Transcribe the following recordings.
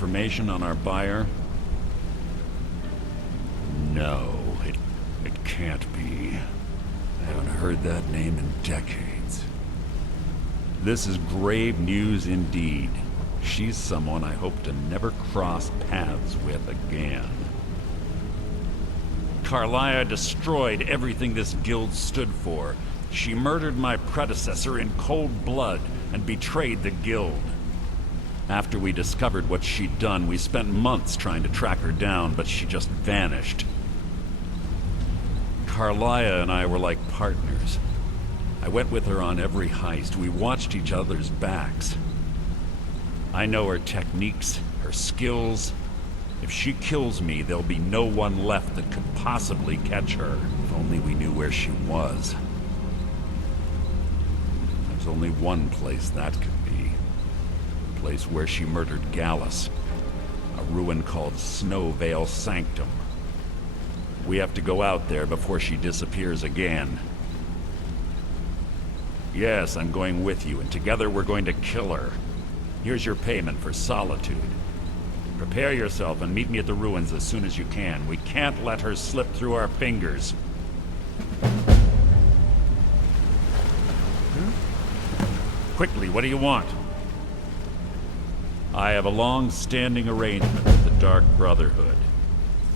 information on our buyer? No, it can't be. I haven't heard that name in decades. This is grave news indeed. She's someone I hope to never cross paths with again. Carlia destroyed everything this guild stood for. She murdered my predecessor in cold blood and betrayed the guild. After we discovered what she'd done, we spent months trying to track her down, but she just vanished. Carlia and I were like partners. I went with her on every heist. We watched each other's backs. I know her techniques, her skills. If she kills me, there'll be no one left that could possibly catch her. If only we knew where she was. There's only one place that could be. The place where she murdered Gallus. A ruin called Snowvale Sanctum. We have to go out there before she disappears again. Yes, I'm going with you, and together we're going to kill her. Here's your payment for solitude. Prepare yourself and meet me at the ruins as soon as you can. We can't let her slip through our fingers. Quickly, what do you want? I have a long-standing arrangement with the Dark Brotherhood.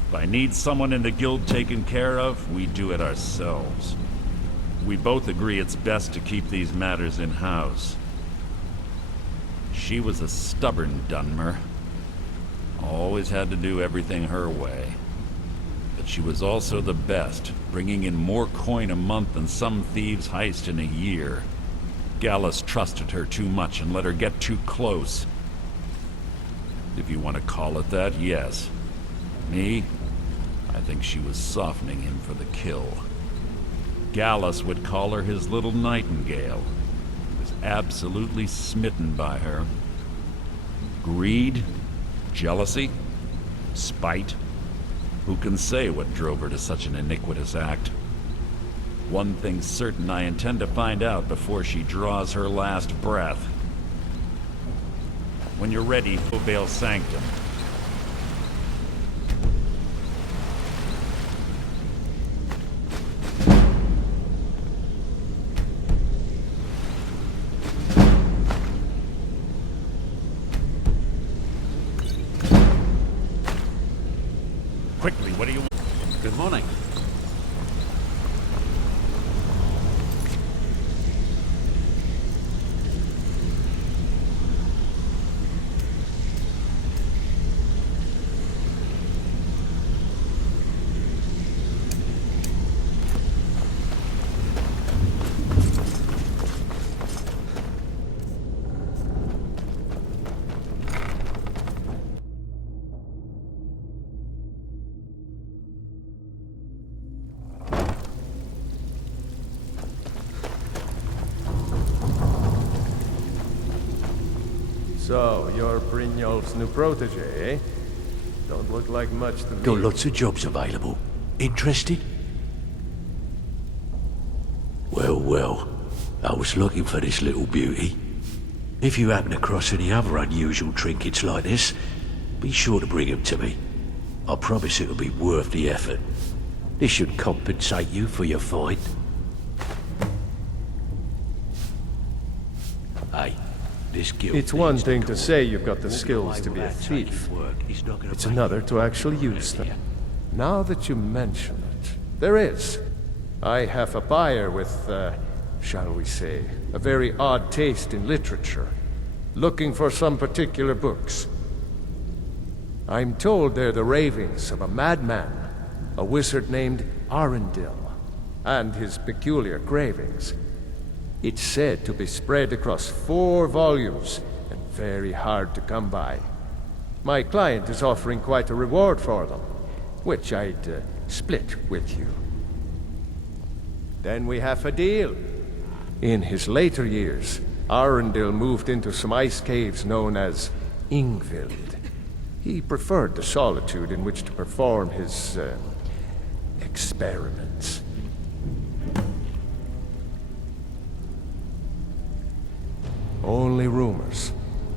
If I need someone in the guild taken care of, we do it ourselves. We both agree it's best to keep these matters in-house. She was a stubborn Dunmer. Always had to do everything her way. But she was also the best, bringing in more coin a month than some thieves heist in a year. Gallus trusted her too much and let her get too close. If you want to call it that, yes. Me? I think she was softening him for the kill. Gallus would call her his little nightingale. He was absolutely smitten by her. Greed? Jealousy? Spite? Who can say what drove her to such an iniquitous act? One thing's certain, I intend to find out before she draws her last breath. When you're ready, Snowvale Sanctum. Quickly, what do you want? Good morning. So, you're Brynjolf's new protege, eh? Don't look like much to me. Got lots of jobs available. Interested? Well, I was looking for this little beauty. If you happen across any other unusual trinkets like this, be sure to bring them to me. I promise it'll be worth the effort. This should compensate you for your find. Hey, this guild... It's one thing to say you've got the skills to be a thief. It's another to actually use them. Now that you mention it, there is. I have a buyer with, shall we say, a very odd taste in literature, looking for some particular books. I'm told they're the ravings of a madman, a wizard named Arundel, and his peculiar cravings. It's said to be spread across 4 volumes and very hard to come by. My client is offering quite a reward for them, which I'd split with you. Then we have a deal. In his later years, Arundel moved into some ice caves known as Ingvild. He preferred the solitude in which to perform his experiments. Only rumors.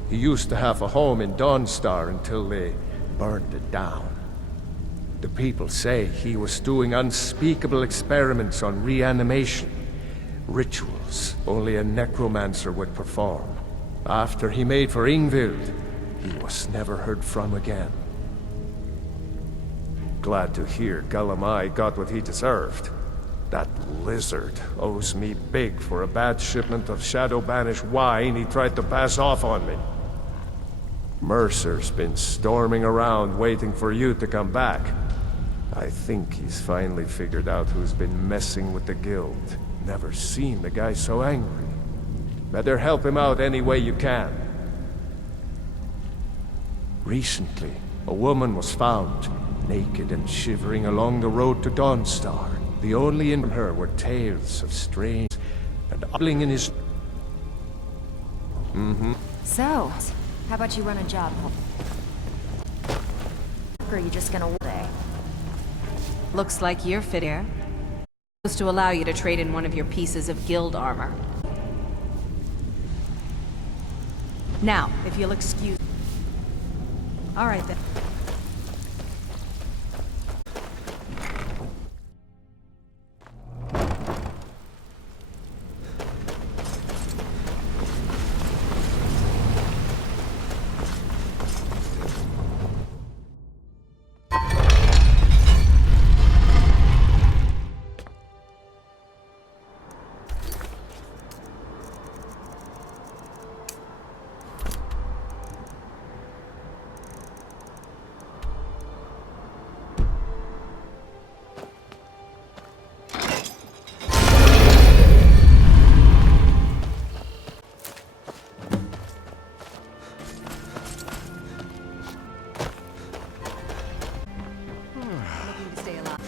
He used to have a home in Dawnstar until they burned it down. The people say he was doing unspeakable experiments on reanimation, rituals only a necromancer would perform. After he made for Ingvild, he was never heard from again. Glad to hear Galamai got what he deserved. That lizard owes me big for a bad shipment of shadow-banished wine he tried to pass off on me. Mercer's been storming around waiting for you to come back. I think he's finally figured out who's been messing with the guild. Never seen the guy so angry. Better help him out any way you can. Recently, a woman was found, naked and shivering along the road to Dawnstar. The only in her were tales of strange and oddling in his... So, how about you run a job? Or are you just gonna day? Looks like you're fit here. Supposed to allow you to trade in one of your pieces of guild armor. Now, if you'll excuse... All right then.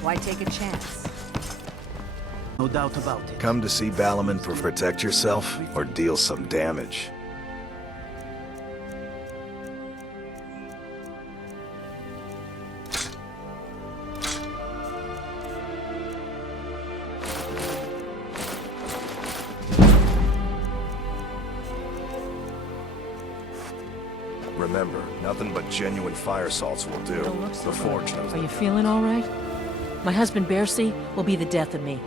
Why take a chance? No doubt about it. Come to see Balaman to protect yourself or deal some damage. Remember, nothing but genuine fire salts will do. The forge knows Are you that. feeling all right? My husband, Bercy, will be the death of me.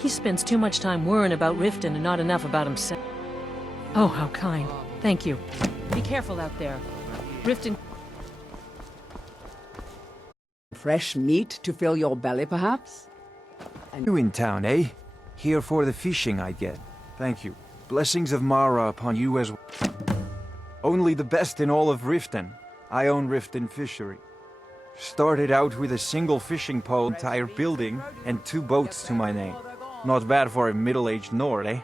He spends too much time worrying about Riften and not enough about himself. Oh, how kind. Thank you. Be careful out there. Riften... Fresh meat to fill your belly, perhaps? You in town, eh? Here for the fishing, I get. Thank you. Blessings of Mara upon you as well. Only the best in all of Riften. I own Riften Fishery. Started out with a single fishing pole, entire building, and 2 boats to my name. Not bad for a middle-aged Nord, eh?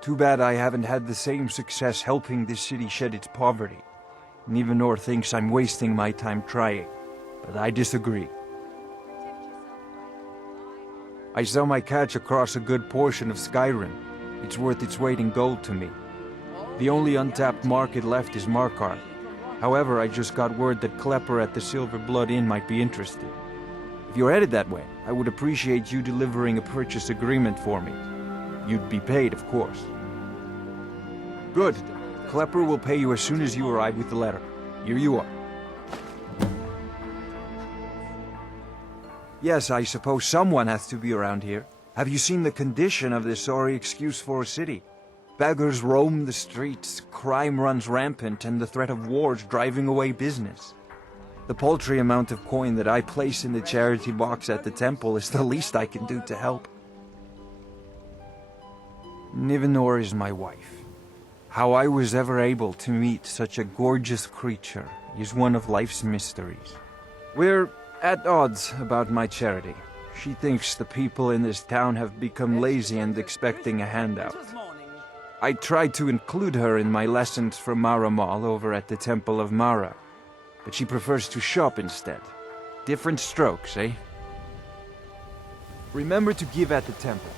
Too bad I haven't had the same success helping this city shed its poverty. Nivenor thinks I'm wasting my time trying, but I disagree. I sell my catch across a good portion of Skyrim. It's worth its weight in gold to me. The only untapped market left is Markarth. However, I just got word that Klepper at the Silver Blood Inn might be interested. If you're headed that way, I would appreciate you delivering a purchase agreement for me. You'd be paid, of course. Good. Klepper will pay you as soon as you arrive with the letter. Here you are. Yes, I suppose someone has to be around here. Have you seen the condition of this sorry excuse for a city? Beggars roam the streets, crime runs rampant, and the threat of war's driving away business. The paltry amount of coin that I place in the charity box at the temple is the least I can do to help. Nivenor is my wife. How I was ever able to meet such a gorgeous creature is one of life's mysteries. We're at odds about my charity. She thinks the people in this town have become lazy and expecting a handout. I tried to include her in my lessons from Maramal over at the Temple of Mara, but she prefers to shop instead. Different strokes, eh? Remember to give at the temple.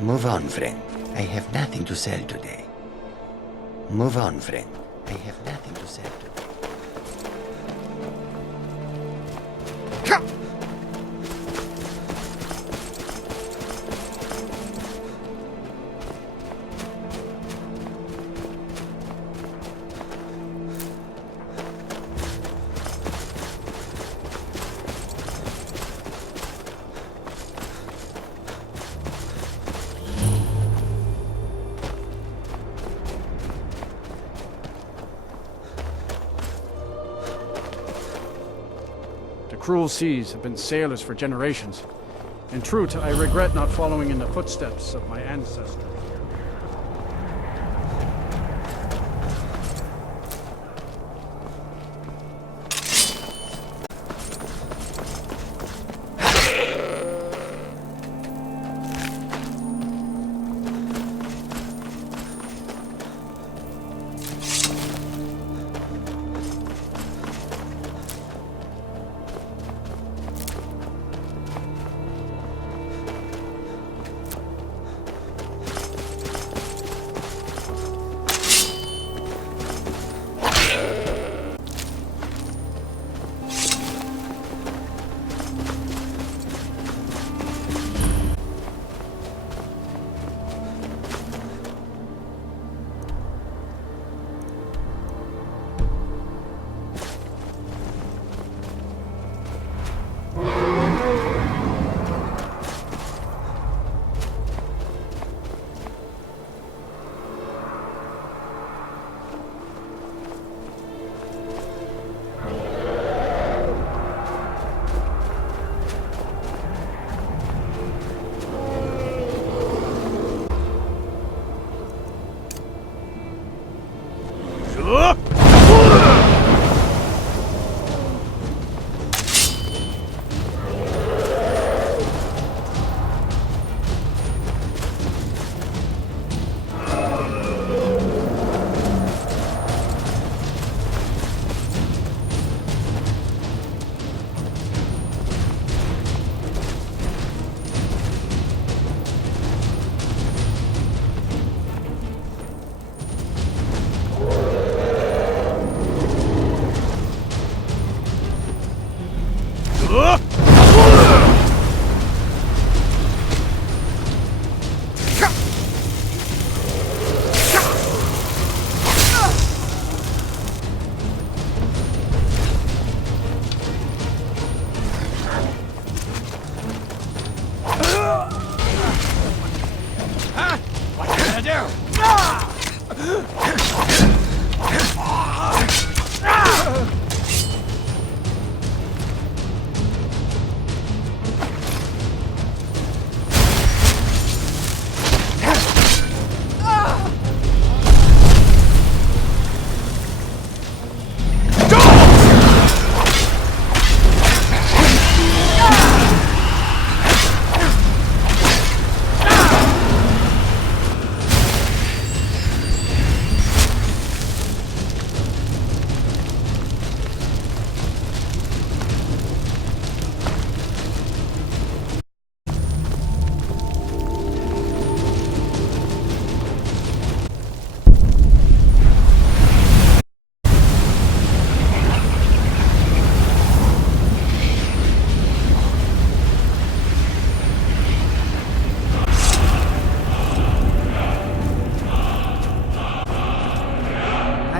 Move on, friend. I have nothing to sell today. Move on, friend. I have nothing to sell today. Cruel seas have been sailors for generations. In truth, I regret not following in the footsteps of my ancestors.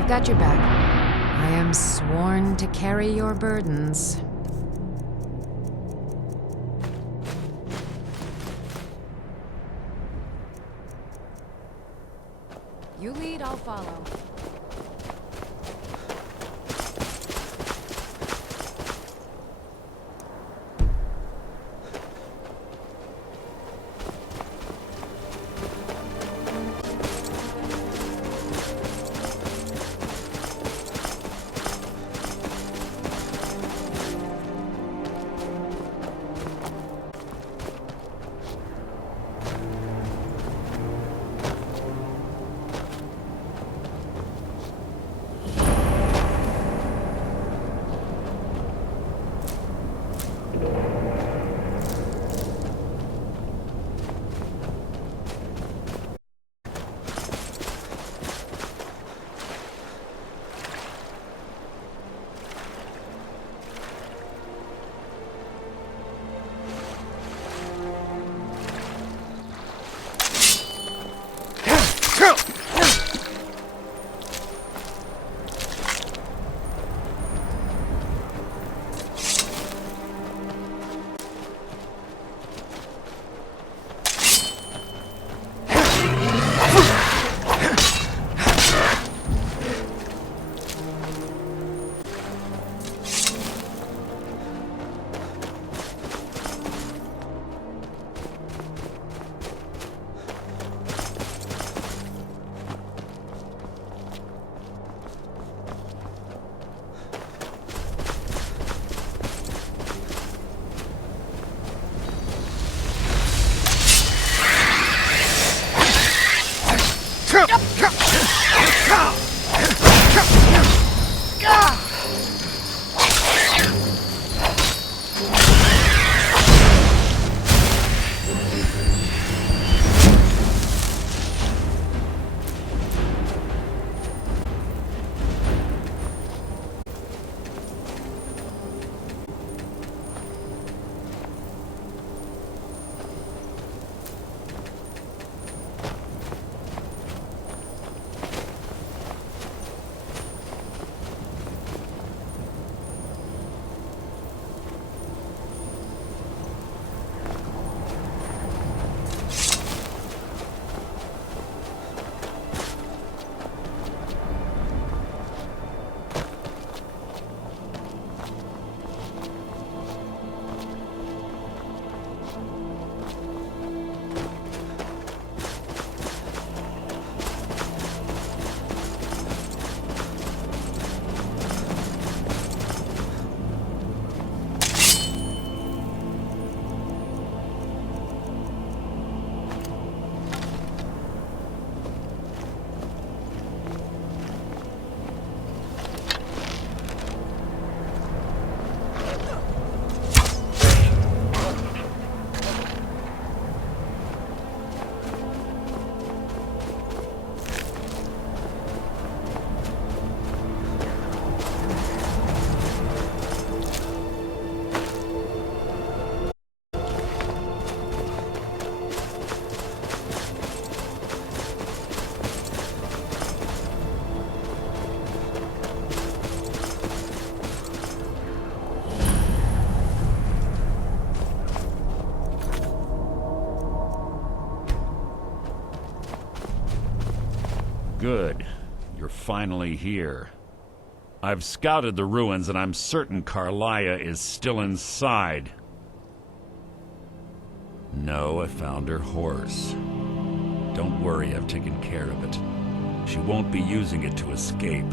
Got your back. I am sworn to carry your burdens. You lead, I'll follow. Good. You're finally here. I've scouted the ruins and I'm certain Carlia is still inside. No, I found her horse. Don't worry, I've taken care of it. She won't be using it to escape.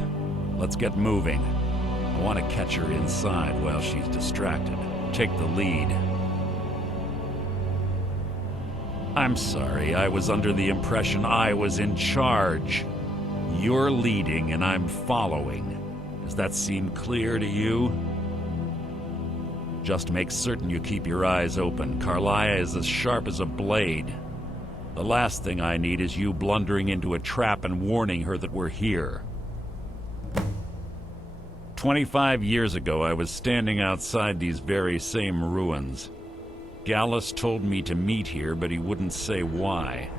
Let's get moving. I want to catch her inside while she's distracted. Take the lead. I'm sorry, I was under the impression I was in charge. You're leading and I'm following. Does that seem clear to you? Just make certain you keep your eyes open. Carlia is as sharp as a blade. The last thing I need is you blundering into a trap and warning her that we're here. 25 years ago, I was standing outside these very same ruins. Gallus told me to meet here, but he wouldn't say why.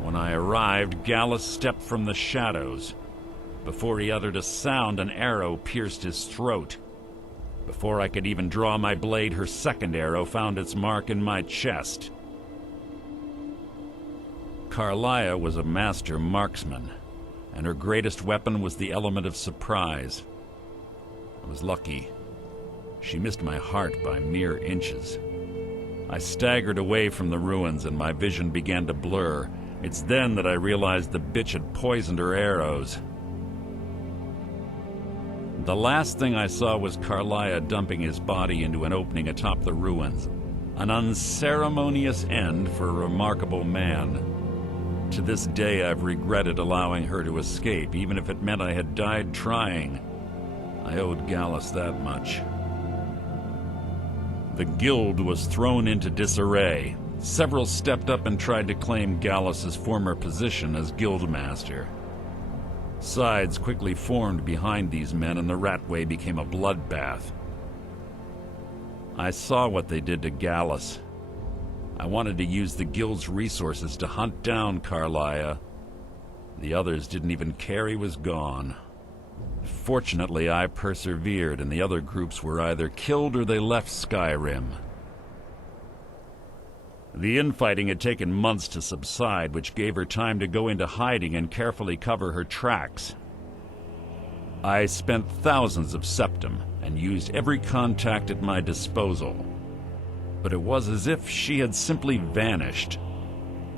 When I arrived, Gallus stepped from the shadows. Before he uttered a sound, an arrow pierced his throat. Before I could even draw my blade, her second arrow found its mark in my chest. Carlia was a master marksman, and her greatest weapon was the element of surprise. I was lucky. She missed my heart by mere inches. I staggered away from the ruins and my vision began to blur. It's then that I realized the bitch had poisoned her arrows. The last thing I saw was Carlia dumping his body into an opening atop the ruins. An unceremonious end for a remarkable man. To this day, I've regretted allowing her to escape, even if it meant I had died trying. I owed Gallus that much. The guild was thrown into disarray. Several stepped up and tried to claim Gallus's former position as guildmaster. Sides quickly formed behind these men, and the Ratway became a bloodbath. I saw what they did to Gallus. I wanted to use the guild's resources to hunt down Carlia. The others didn't even care he was gone. Fortunately, I persevered, and the other groups were either killed or they left Skyrim. The infighting had taken months to subside, which gave her time to go into hiding and carefully cover her tracks. I spent thousands of septum and used every contact at my disposal. But it was as if she had simply vanished.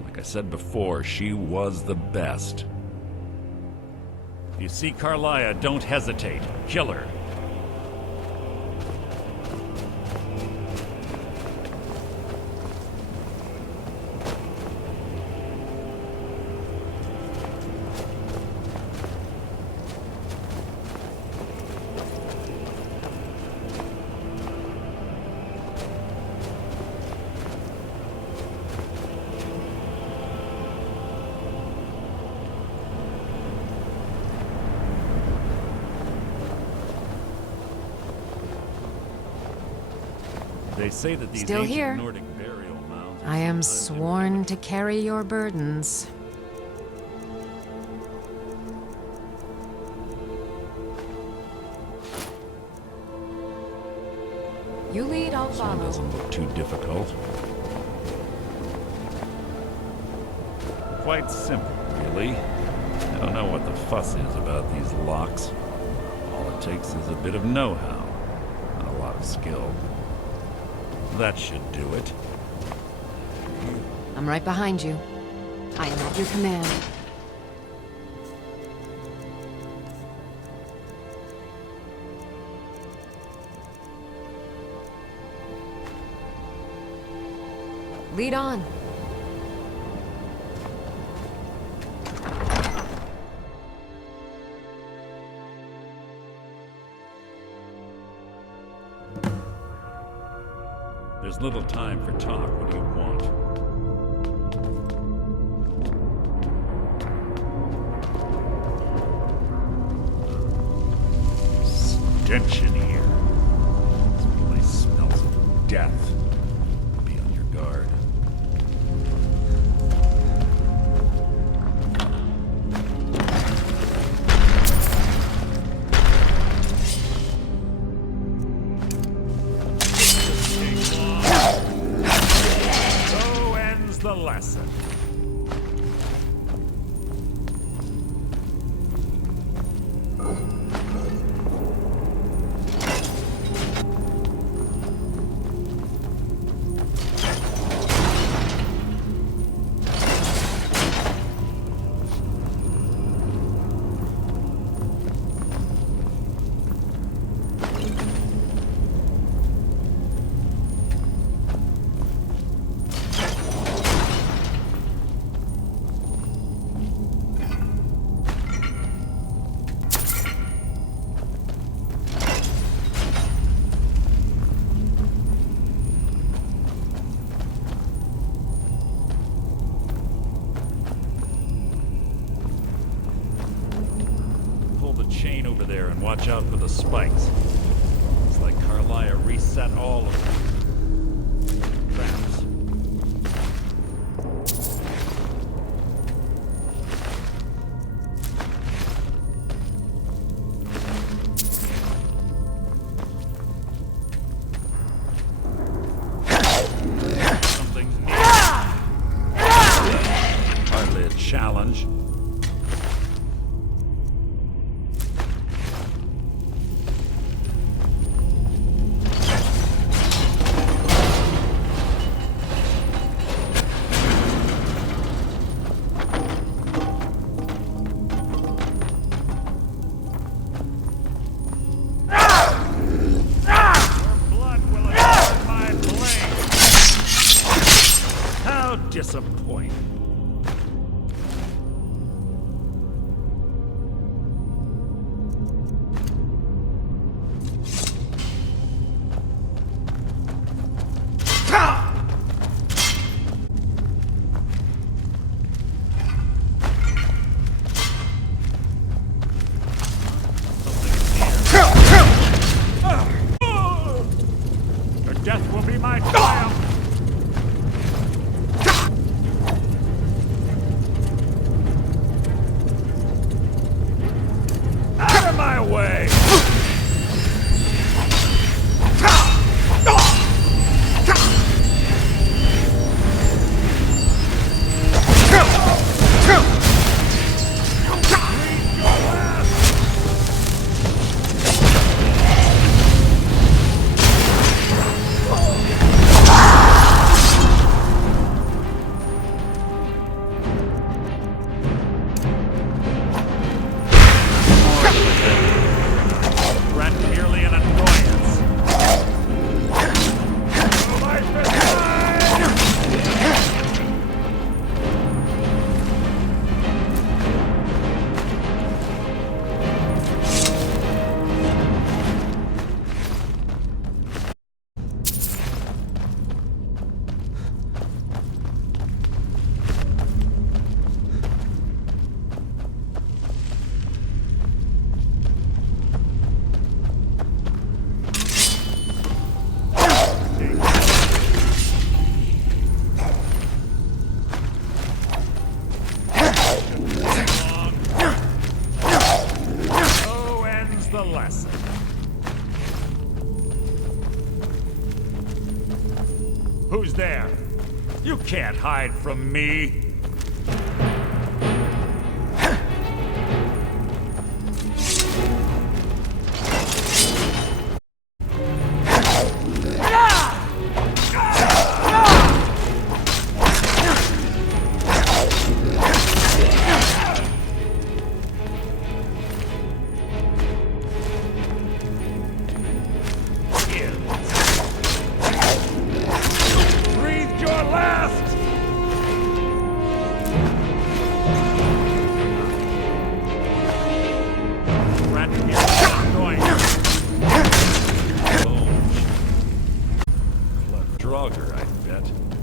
Like I said before, she was the best. You see Carlia, don't hesitate. Kill her. They say that these Still ancient here. Nordic burial mounds... I am sworn to carry your burdens. You lead, I'll This one follow. doesn't look too difficult. Quite simple, really. I don't know what the fuss is about these locks. All it takes is a bit of know-how and a lot of skill. That should do it. I'm right behind you. I am at your command. Lead on. There's little time for talk. What do you want? Stench in here. This place smells of death. Be on your guard. So ends the lesson. Chain over there and watch out for the spikes. It's like Carlia reset all of them. Traps. Something's near. Hardly a challenge. Disappointing. Your death will be my triumph. You can't hide from me! Breathed your last! Drogger, I bet.